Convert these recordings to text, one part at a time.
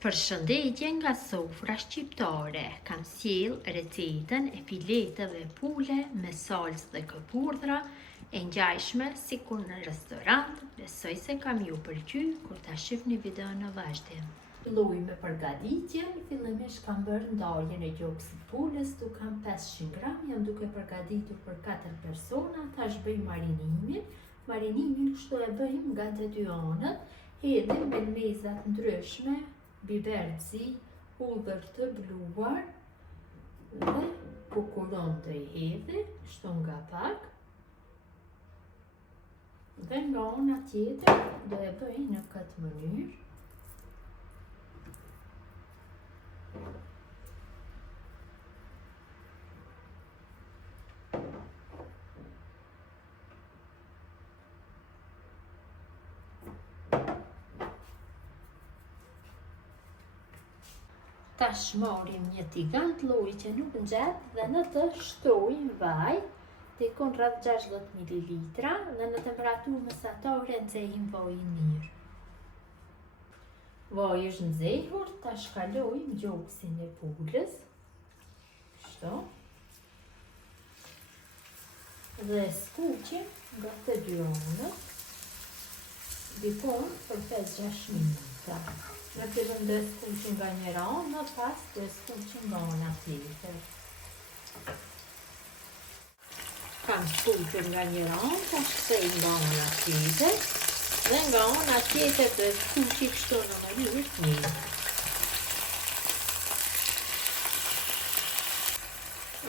Përshëndetje nga sofra shqiptare, kam sjell recetën e fileteve pule me salcë dhe këpurdhra e ngjashme sikur në restorant. Besoj se kam ju pëlqyer kur ta shihni videon në vazhdim. Filloj me përgatitjen. Fillimisht kam bërë ndarjen e gjoksit pulës, tu kam 500 gram, jam duke përgatitur për 4 persona. Tash bëj marinimin. Marinimin kështu e bëjmë nga të dy anët, hedhim me mezat ndryshme, biber zi, hudhër të bluar dhe kukuron të i hedhi, kështu nga pak. Dhe nga ana tjetër do e bëj në këtë mënyrë. Tash marrim një tigan të lloji që nuk nxeh dhe në të shtojmë vaj, dikon rreth 60 ml dhe në temperaturë mesatare nxehim vajin mirë. Vaji është nxehur, tash kalojmë gjoksin e pulës. Kështu. Dhe skuqim nga të dy anët, dikon për 5-6 minuta. Në fillim do e skuqim nga njëra anë, më pas do e skuqim nga ana tjetër. Kam skuqur nga njëra anë, tash kthej nga ana tjetër dhe nga ana tjetër do e skuqim kështu në mënyrë të mirë.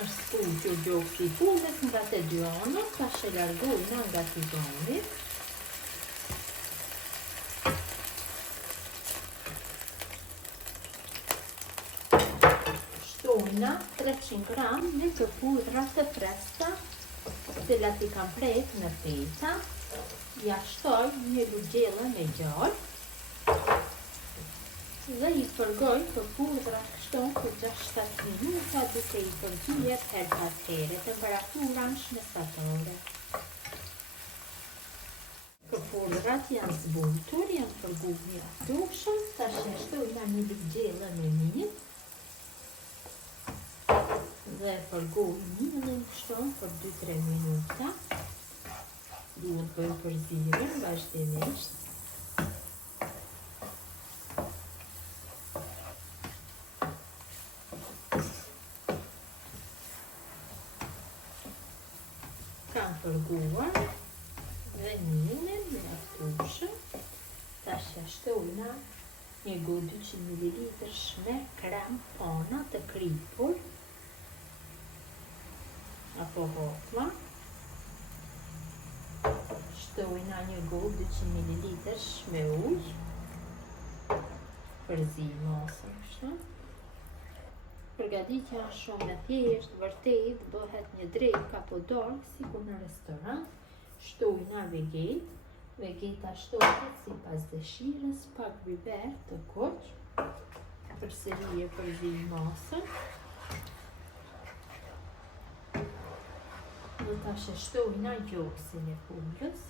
Është skuqur gjoksi i pulës nga të dy anët, tash e largojna nga tigani. Shtojna 300 gram me këpurdhra të freskëta, të cilat I kam prek në peca. Ja shtoj një lugjelë me gjallë dhe I përgoj këpurdhra kështu për 6-7 minuta duke I përgjigjet her pas here. Temperatura është mesatare. Këpurdhrat janë zbutur, janë përguar mjaftueshëm. Tash e shtojna një lugjelë me mijë dhe përgojmë millin kështu për 2-3 minuta. Duhet bëjmë përzierjen vazhdimisht. Kam përguar dhe millin mjaftueshëm. Tash ja shtojna një gotë 200 ml me krem pana të kripur apo hokma. Shtojna një gotë 200 ml me ujë. Përzi masën kështu. Përgatitja është shumë e thjeshtë, vërtet bëhet një drekë apo darkë sikur në restorant. Shtojna vegetë. Vegeta shtohet sipas dëshirës, pak biber të kuq. Përsëri e përzi masën. Dhe tash e shtojna gjoksin e pulës.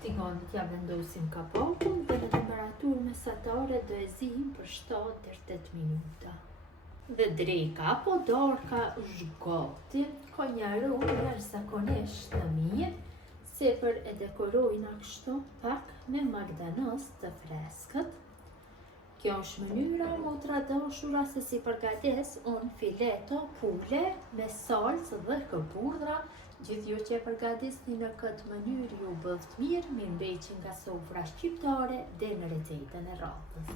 Tiganit ja vendosim kapakun dhe në temperaturë mesatare do e zijmë për 7-8 minuta. Dhe dreka apo darka është gati, ka një aromë jashtëzakonisht të mirë, sepër e dekorojna kështu pak me magdanos të freskët. Kjo është mënyra motra dashura se si përgatis unë fileto pule me salcë dhe këpurdhra. Gjithë ju që e përgatisni në këtë mënyrë ju bëft mirë, mirëmbëjtje nga sofra shqiptare dhe në recetën e radhës.